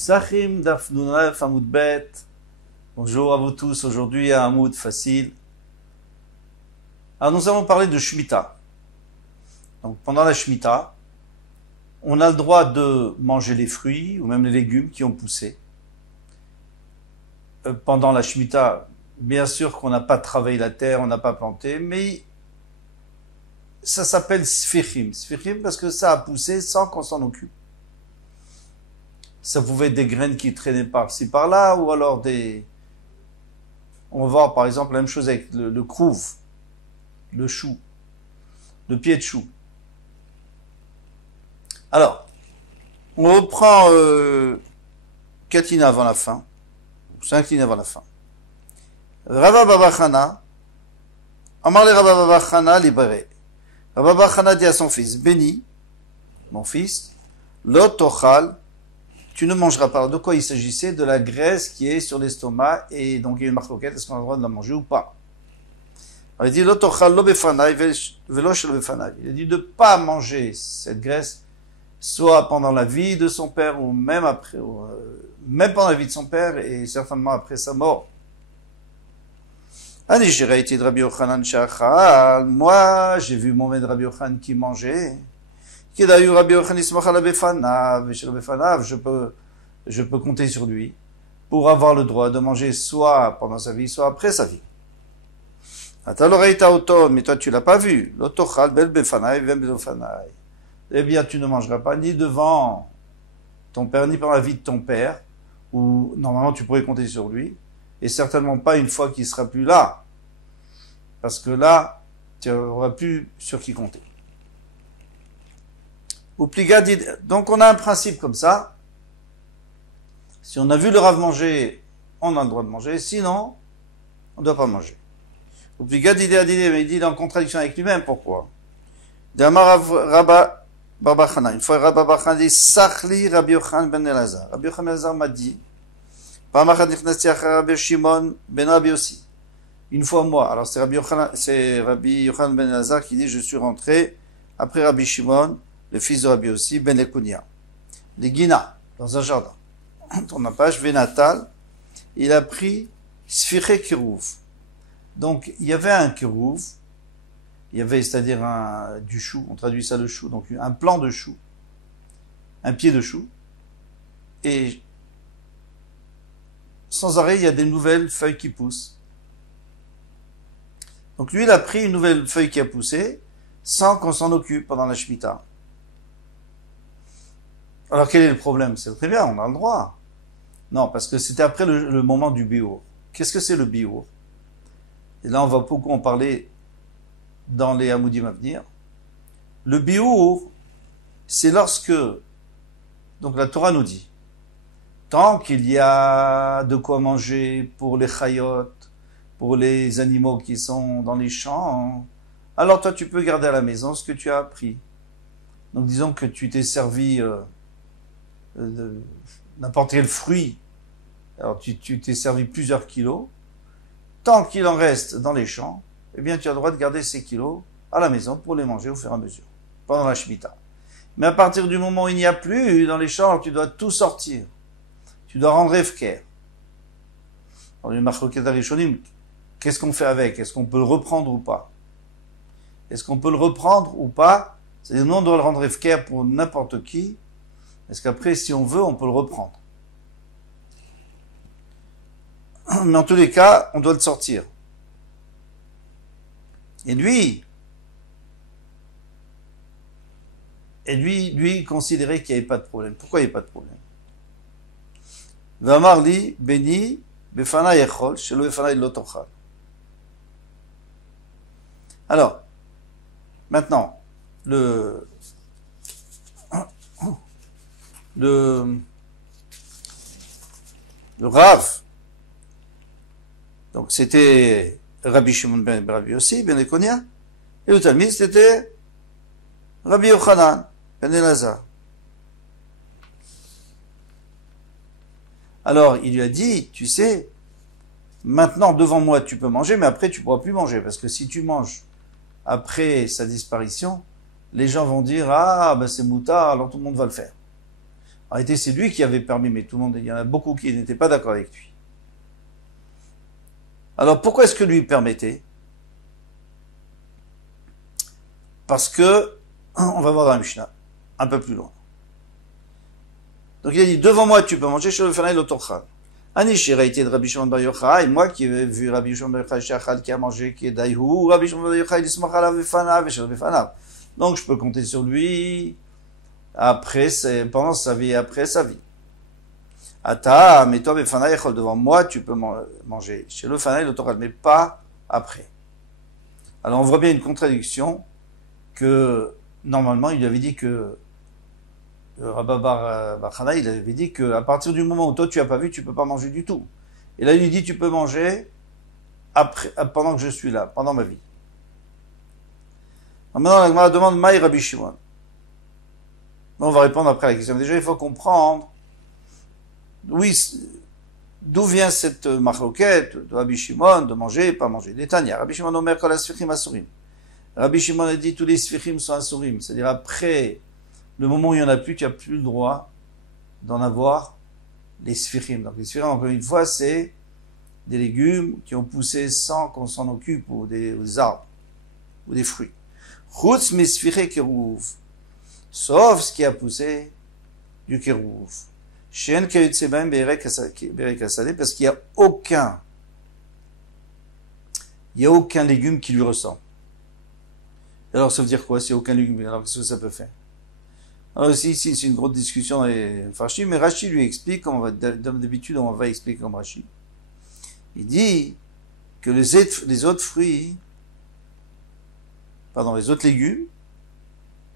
Sachim Daf Nunalef Hamoud Bet. Bonjour à vous tous. Aujourd'hui à Hamoud facile. Alors nous allons parler de Shemitah. Donc pendant la Shemitah, on a le droit de manger les fruits ou même les légumes qui ont poussé. Pendant la Shemitah, bien sûr qu'on n'a pas travaillé la terre, on n'a pas planté, mais ça s'appelle Sfichim. Sfichim parce que ça a poussé sans qu'on s'en occupe. Ça pouvait être des graines qui traînaient par-ci par-là, ou alors des... On va voir par exemple la même chose avec le crouve, le chou, le pied de chou. Alors, on reprend 4 lignes avant la fin, 5 lignes avant la fin. Rabba Baba Chana, Amar le Rabba Baba Chana libéré. Rabba Baba Chana dit à son fils, béni, mon fils, lo tochal, tu ne mangeras pas. De quoi il s'agissait? De la graisse qui est sur l'estomac, et donc il y a une marloquette, est-ce qu'on a le droit de la manger ou pas? Alors il dit, lo tochal lo befanai velo shel befanai. Il a dit de ne pas manger cette graisse, soit pendant la vie de son père, ou même après, même pendant la vie de son père, et certainement après sa mort. Moi, j'ai vu mon maître Rabbi Yochanan qui mangeait. Je peux compter sur lui pour avoir le droit de manger soit pendant sa vie, soit après sa vie. Mais toi, tu l'as pas vu. Eh bien, tu ne mangeras pas ni devant ton père, ni pendant la vie de ton père, où normalement tu pourrais compter sur lui, et certainement pas une fois qu'il sera plus là. Parce que là, tu n'auras plus sur qui compter. Donc on a un principe comme ça. Si on a vu le Rav manger, on a le droit de manger. Sinon, on ne doit pas manger. Mais il dit en contradiction avec lui-même. Pourquoi? Une fois Rabba Baba Chana dit Sachli Rabbi Yochanan ben Elazar. Rabbi Yochanan ben Elazar m'a dit une fois moi. Alors c'est Rabbi Yochanan ben Elazar qui dit je suis rentré après Rabbi Shimon, le fils de Rabbi Yossi, ben Ekonia, les Guina, dans un jardin. Tourne la page, Venatal, il a pris Sfiche Kirouv. Donc, il y avait un Kirouv, il y avait, c'est-à-dire du chou, on traduit ça le chou, donc un plant de chou, un pied de chou, et sans arrêt, il y a des nouvelles feuilles qui poussent. Donc lui, il a pris une nouvelle feuille qui a poussé, sans qu'on s'en occupe pendant la Shemitah. Alors quel est le problème? C'est très bien, on a le droit. Non, parce que c'était après le moment du biour. Qu'est-ce que c'est le biour? Et là, on va beaucoup en parler dans les Hamoudim à venir. Le biour, c'est lorsque, donc la Torah nous dit, tant qu'il y a de quoi manger pour les chayot, pour les animaux qui sont dans les champs, alors toi tu peux garder à la maison ce que tu as appris. Donc disons que tu t'es servi de n'importe quel fruit, alors tu t'es servi plusieurs kilos, tant qu'il en reste dans les champs, eh bien tu as le droit de garder ces kilos à la maison pour les manger au fur et à mesure, pendant la Shemitah. Mais à partir du moment où il n'y a plus dans les champs, tu dois tout sortir. Tu dois rendre Efker. Alors le Machloket Harishonim, qu'est-ce qu'on fait avec? Est-ce qu'on peut le reprendre ou pas? Est-ce qu'on peut le reprendre ou pas? C'est-à-dire, nous, on doit le rendre Efker pour n'importe qui. Est-ce qu'après, si on veut, on peut le reprendre? Mais en tous les cas, on doit le sortir. Et lui, il considérait qu'il n'y avait pas de problème. Pourquoi il n'y avait pas de problème? Vamarli, béni, befana yechol, shelo befana lo tochal. Alors, maintenant, le Rav, donc c'était Rabbi Shimon ben Rabbi Yossi, ben Ekonia, et le Talmid c'était Rabbi Yochanan ben Elazar. Alors, il lui a dit, tu sais, maintenant devant moi tu peux manger, mais après tu pourras plus manger, parce que si tu manges après sa disparition, les gens vont dire, ah, ben c'est moutard, alors tout le monde va le faire. En réalité, c'est lui qui avait permis, mais tout le monde, il y en a beaucoup qui n'étaient pas d'accord avec lui. Alors, pourquoi est-ce que lui permettait? Parce que, on va voir dans la Mishnah, un peu plus loin. Donc il a dit, devant moi tu peux manger, chez le Fanaï l'Otochal. Ani Shiraïti de Rabbi Shimon Bar Yochai, moi qui ai vu Rabbi Shimon Bar Yochai Shachal qui a mangé, qui est Daïhou, Rabbi Shimon Bar Yochai l'Ismachal Vefanav et Shel Vefanav. Donc je peux compter sur lui après, pendant sa vie et après sa vie. Ata, mais toi Vefanav Echol, devant moi tu peux manger, chez le Fanaï l'Otochal, mais pas après. Alors on voit bien une contradiction que normalement il avait dit que Rabba Bar Chana, il avait dit qu'à partir du moment où toi tu n'as pas vu, tu ne peux pas manger du tout. Et là, il lui dit, tu peux manger après, pendant que je suis là, pendant ma vie. Alors maintenant, la Gemara demande, Maï Rabbi Shimon. On va répondre après à la question. Déjà, il faut comprendre, oui, d'où vient cette marloquette de Rabbi Shimon, de manger et pas manger. Détania, Rabbi Shimon omer kol asfichim asurim. Rabbi Shimon a dit, tous les sfichim sont asurim. C'est-à-dire, après le moment où il n'y en a plus, tu n'as plus le droit d'en avoir les sfichim. Donc les sfichim, encore une fois, c'est des légumes qui ont poussé sans qu'on s'en occupe, ou des arbres, ou des fruits. Chutz mi sfiché kerouv. Sauf ce qui a poussé du kerouv. Shen kayutse ben berek asadeh, parce qu'il n'y a aucun légume qui lui ressemble. Alors ça veut dire quoi, s'il n'y a aucun légume? Alors qu'est-ce que ça peut faire? Alors ici, c'est une grosse discussion et Farshi, mais Rashi lui explique, comme d'habitude on va expliquer comme Rashi. Il dit que les autres fruits, les autres légumes,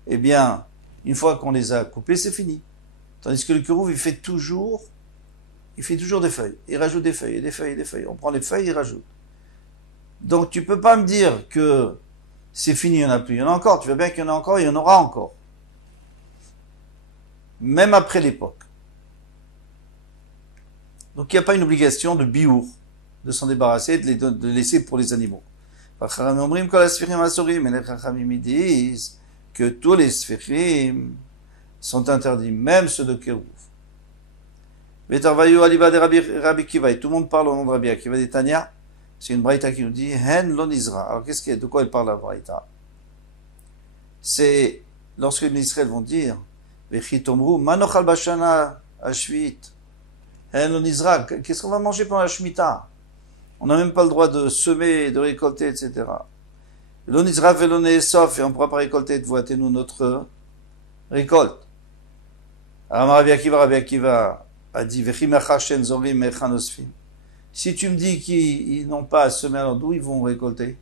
eh bien, une fois qu'on les a coupés, c'est fini. Tandis que le kerouv, il fait toujours des feuilles. Il rajoute des feuilles, et des feuilles, et des feuilles. On prend les feuilles, il rajoute. Donc tu peux pas me dire que c'est fini, il n'y en a plus. Il y en a encore, tu vois bien qu'il y en a encore, il y en aura encore. Même après l'époque. Donc il n'y a pas une obligation de biour, de s'en débarrasser, de laisser pour les animaux. Les Chachamim disent que tous les sfichim sont interdits, même ceux de Kérouf. Vetarvayu aliba de Rabbi Kiva, et tout le monde parle au nom de Rabbi Akiva de Tanya. C'est une braïta qui nous dit Hen lo nizra. Alors de quoi elle parle la braïta? C'est lorsque les Israël vont dire Vechitomru manochal bashana ashvit. Hen lo nizra. Qu'est-ce qu'on va manger pendant la Shemitah? On n'a même pas le droit de semer, de récolter, etc. Lo nizra velo neesof, et on ne pourra pas récolter, voitez-nous notre récolte. Alors Rabbi Akiva a dit Vechimachashen zorim mechanosfim. Si tu me dis qu'ils n'ont pas à semer, alors d'où ils vont récolter?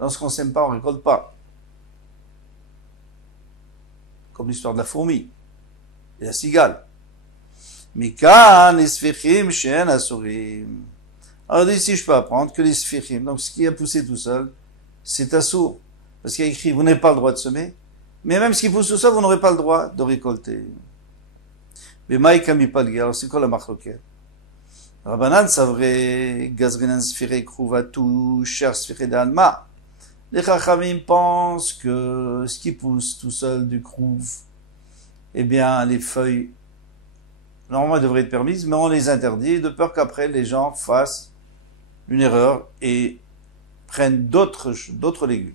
Lorsqu'on ne sème pas, on ne récolte pas. Comme l'histoire de la fourmi et la cigale. Mikan isfichim shen asurim. Alors ici, je peux apprendre que les sfichim, donc ce qui a poussé tout seul, c'est assour. Parce qu'il y a écrit, vous n'avez pas le droit de semer, mais même ce qui pousse tout seul, vous n'aurez pas le droit de récolter. Mais maïkami palgi, alors c'est quoi la marloquette? Rabbanan savre gazrinan sfiré kruvatu cher sfiré d'alma. Les Chachamim pensent que ce qui pousse tout seul du krouv, eh bien, les feuilles, normalement, elles devraient être permises, mais on les interdit de peur qu'après les gens fassent une erreur et prennent d'autres légumes.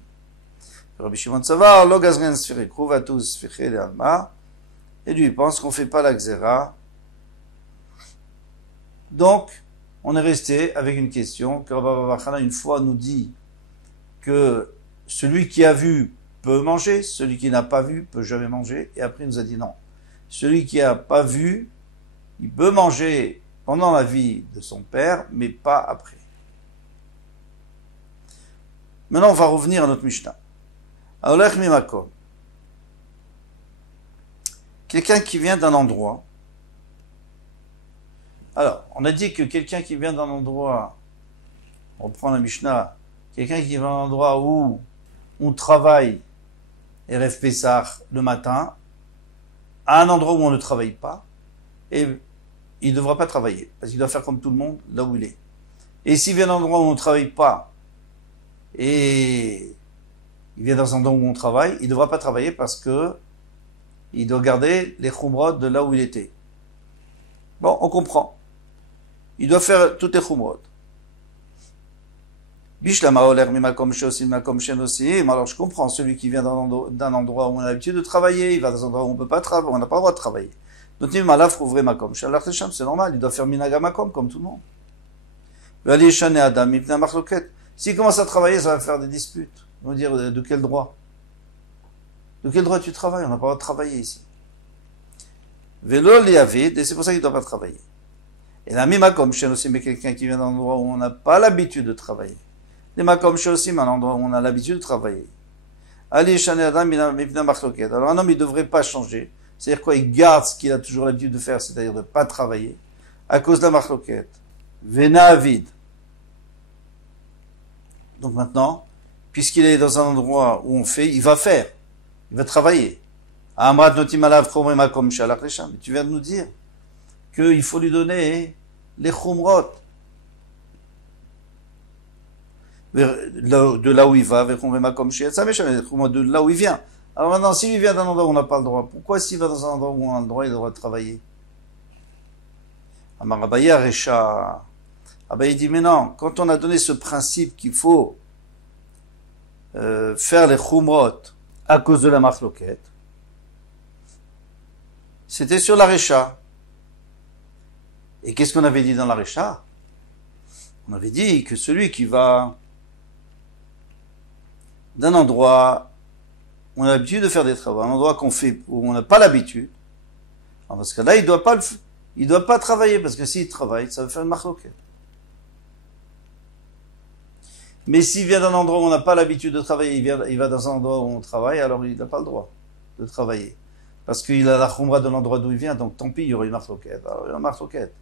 Rabbi Shimon Savar, lo gazrinan sfiré kruvatu sfiré d'alma. Et lui, il pense qu'on ne fait pas la xéra. Donc, on est resté avec une question que Rabbi Bar Chana, une fois, nous dit que celui qui a vu peut manger, celui qui n'a pas vu peut jamais manger, et après il nous a dit non. Celui qui n'a pas vu, il peut manger pendant la vie de son père, mais pas après. Maintenant, on va revenir à notre Mishnah. Aolech mimakom. Quelqu'un qui vient d'un endroit. Alors, on a dit que quelqu'un qui vient d'un endroit, on prend la Mishnah, quelqu'un qui vient d'un endroit où on travaille Erev Pessah le matin, à un endroit où on ne travaille pas, et il ne devra pas travailler, parce qu'il doit faire comme tout le monde, là où il est. Et s'il vient d'un endroit où on ne travaille pas, et il vient dans un endroit où on travaille, il ne devra pas travailler parce que il doit garder les chumrot de là où il était. Bon, on comprend. Il doit faire toutes les chumrot. Bishlama oler mimakom sheosim makom shenosim. Alors je comprends, celui qui vient d'un endroit où on a l'habitude de travailler, il va dans un endroit où on peut pas travailler, on n'a pas le droit de travailler. Donc il malaf rouvre makom. C'est normal, il doit faire minaga makom comme tout le monde. Adam, s'il commence à travailler, ça va faire des disputes. On va dire, de quel droit? De quel droit tu travailles? On n'a pas le droit de travailler ici. Vélo liavid, et c'est pour ça qu'il ne doit pas travailler. Et la mimakom shenosim, mais quelqu'un qui vient d'un endroit où on n'a pas l'habitude de travailler. Les makom shenosim, un endroit où on a l'habitude de travailler. Ali shane adam mipna machloket. Alors un homme, il ne devrait pas changer. C'est-à-dire quoi? Il garde ce qu'il a toujours l'habitude de faire, c'est-à-dire de ne pas travailler, à cause de la machloket. Vena vide. Donc maintenant, puisqu'il est dans un endroit où on fait, il va faire. Il va travailler. Mais tu viens de nous dire qu'il faut lui donner les chumrot. De là où il va, de là où il vient. Alors maintenant, s'il vient d'un endroit où on n'a pas le droit, pourquoi s'il va dans un endroit où on a le droit, il a le droit de travailler? Amar Abaye Recha. Abaye dit, mais non, quand on a donné ce principe qu'il faut faire les chumrot à cause de la machloket, c'était sur la Recha. Et qu'est-ce qu'on avait dit dans la Recha? On avait dit que celui qui va d'un endroit où on a l'habitude de faire des travaux, un endroit qu'on fait où on n'a pas l'habitude, parce que là, il doit pas travailler, parce que s'il travaille, ça va faire une machloket. Mais s'il vient d'un endroit où on n'a pas l'habitude de travailler, il va dans un endroit où on travaille, alors il n'a pas le droit de travailler. Parce qu'il a la khumra de l'endroit d'où il vient, donc tant pis, il y aura une machloket. Alors il y aura une machloket.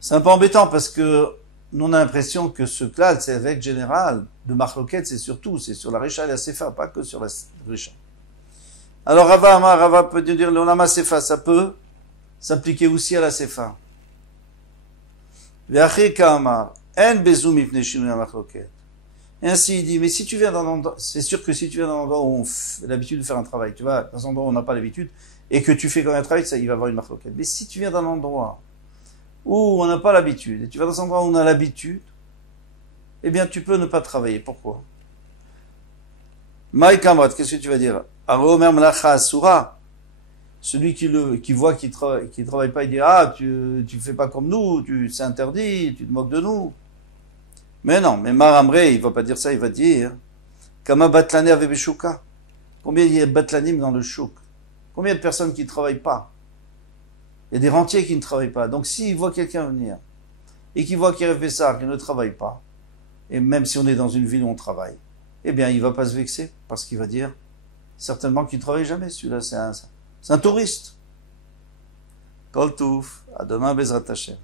C'est un peu embêtant parce que nous on a l'impression que ce klal, c'est avec général de machloket, c'est surtout, c'est sur la Recha et la Sefa, pas que sur la Recha. Alors Rava peut dire l'Olama Sefa, ça peut s'appliquer aussi à la Sefa. Ve'achei ka'amar, en bezum mipnei shinui machloket. Et ainsi il dit, mais si tu viens d'un endroit, c'est sûr que si tu viens d'un endroit où on a l'habitude de faire un travail, tu vas dans un endroit où on n'a pas l'habitude, et que tu fais comme un travail, ça, il va y avoir une machloket. Mais si tu viens d'un endroit où on n'a pas l'habitude, et tu vas dans un endroit où on a l'habitude, eh bien tu peux ne pas travailler. Pourquoi? Maï kamrat, qu'est-ce que tu vas dire? Aromer melacha asura. Celui qui voit qu'il travaille pas, il dit, ah, tu fais pas comme nous, c'est interdit, tu te moques de nous. Mais non, mais Maramré, il va pas dire ça, il va dire, Kama batlane ave beshuka. Combien il y a de batlanim dans le chouk? Combien de personnes qui ne travaillent pas? Il y a des rentiers qui ne travaillent pas. Donc s'il voit quelqu'un venir, et qu'il voit qu'il rêve ça, qu'il ne travaille pas, et même si on est dans une ville où on travaille, eh bien il va pas se vexer, parce qu'il va dire, certainement qu'il ne travaille jamais, celui-là, c'est un touriste. Kol touf, à demain, Bezrat Hashem.